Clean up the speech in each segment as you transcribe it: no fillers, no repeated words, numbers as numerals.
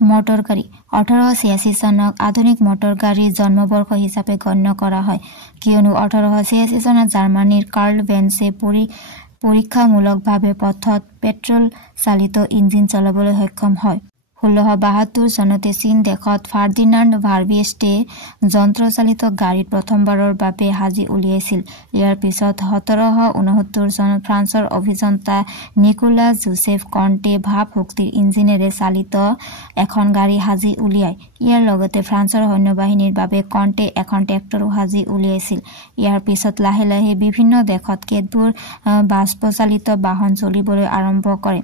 motor গাড়ী 1886 চনক আধুনিক motor গাড়ীৰ জন্মবৰ্ষ হিচাপে গণ্য কৰা হয় কিয়নো 1886 চনত জাৰ্মানীৰ কাৰ্ল বেঞ্চে পৰীক্ষামূলকভাৱে পথত পেট্ৰল চালিত ইঞ্জিন চলাবলৈ সক্ষম হয় 1672 চনতে চীন দেশত ফাৰ্ডিনাণ্ড ভাৰ্বিয়েষ্টে যন্ত্ৰচালিত গাড়ীত প্ৰথমবাৰৰ বাবে সাজি উলিয়াইছিল ইয়াৰ পিছত 1769 চনত ফ্ৰান্সৰ অভিযন্তা নিকোলাছ জোচেফ কণ্টে ভাপ শক্তিৰ ইঞ্জিনেৰে চালিত এখন গাড়ী সাজি উলিয়ায় ইয়াৰ লগতে ফ্ৰান্সৰ সৈন্যবাহিনীৰ বাবে কণ্টে এখন ট্ৰেক্টৰো সাজি উলিয়াইছিল ইয়াৰ পিছত লাহে লাহে বিভিন্ন দেশত কেতবোৰ বাষ্পচালিত বাহন চলিবলৈ আৰম্ভ কৰে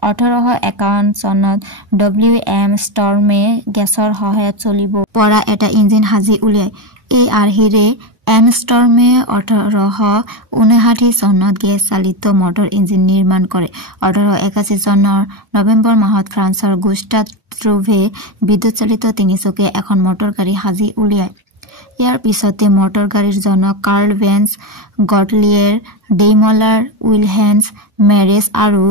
1851 চনত WM ষ্টৰ্মে গেছৰ সহায়ত চলিব পৰা এটা ইঞ্জিন সাজি উলিয়ায় এই আৰ্হিৰে এম ষ্টৰ্মে 1859 চনত গেছ চালিত মটৰ ইঞ্জিন নিৰ্মাণ কৰে 1881 চনৰ নৱেম্বৰ মাহত ফ্ৰান্সৰ গুষ্টাভ ট্ৰুভে বিদ্যুৎ চালিত তিনিচকীয়া এখন মটৰ গাড়ী সাজি উলিয়ায় ইয়াৰ পিছতে মটৰ গাড়ীৰ জনক কাৰ্ল বেঞ্চ গটলিয়েৰ ডেইমলাৰ উইলহেন্স মেৰেছ আৰু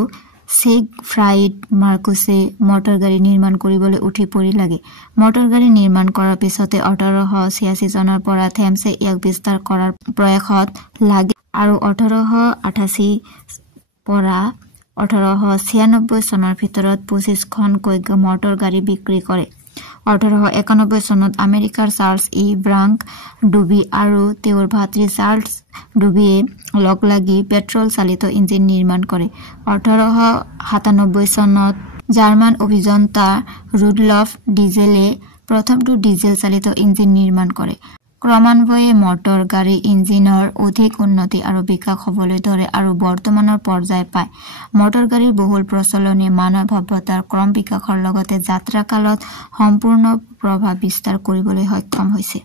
সিগফ্ৰাইড মাৰ্কুছে মটৰ গাড়ী নিৰ্মাণ কৰিবলৈ উঠি পৰি লাগে মটৰ গাড়ী নিৰ্মাণ কৰাৰ পিছতে 1886 চনৰ পৰা থেমছে ইয়াক বিস্তাৰ কৰাৰ প্ৰয়াসত লাগে আৰু 1888 পৰা 1896 চনৰ ভিতৰত 25খনকৈ মটৰ গাড়ী বিক্ৰী কৰে 1891 চনত আমেৰিকাৰ চাৰ্লছ ই ব্ৰাংক ডুবি আৰু তেওঁৰ ভাতৃ চাৰ্লছ ডুবিয়ে লগ লাগি পেট্ৰল চালিত ইঞ্জিন নিৰ্মাণ কৰে 1897 চনত জাৰ্মান অভিযন্তা ৰুডলফ ডিজেলে প্ৰথমটো ডিজেল চালিত ইঞ্জিন নিৰ্মাণ কৰে ক্ৰমান্বয়ে মটৰ গাড়ী ইঞ্জিনৰ অধিক উন্নতি আৰু বিকাশ হ'বলৈ ধৰে আৰু বৰ্তমানৰ পৰ্যায় পায় মটৰ গাড়ীৰ বহুল প্ৰচলনে মানৱ সভ্যতাৰ ক্ৰম বিকাশৰ লগতে যাত্ৰাকালত সম্পূৰ্ণ প্ৰভাৱ বিস্তাৰ কৰিবলৈ সক্ষম হৈছে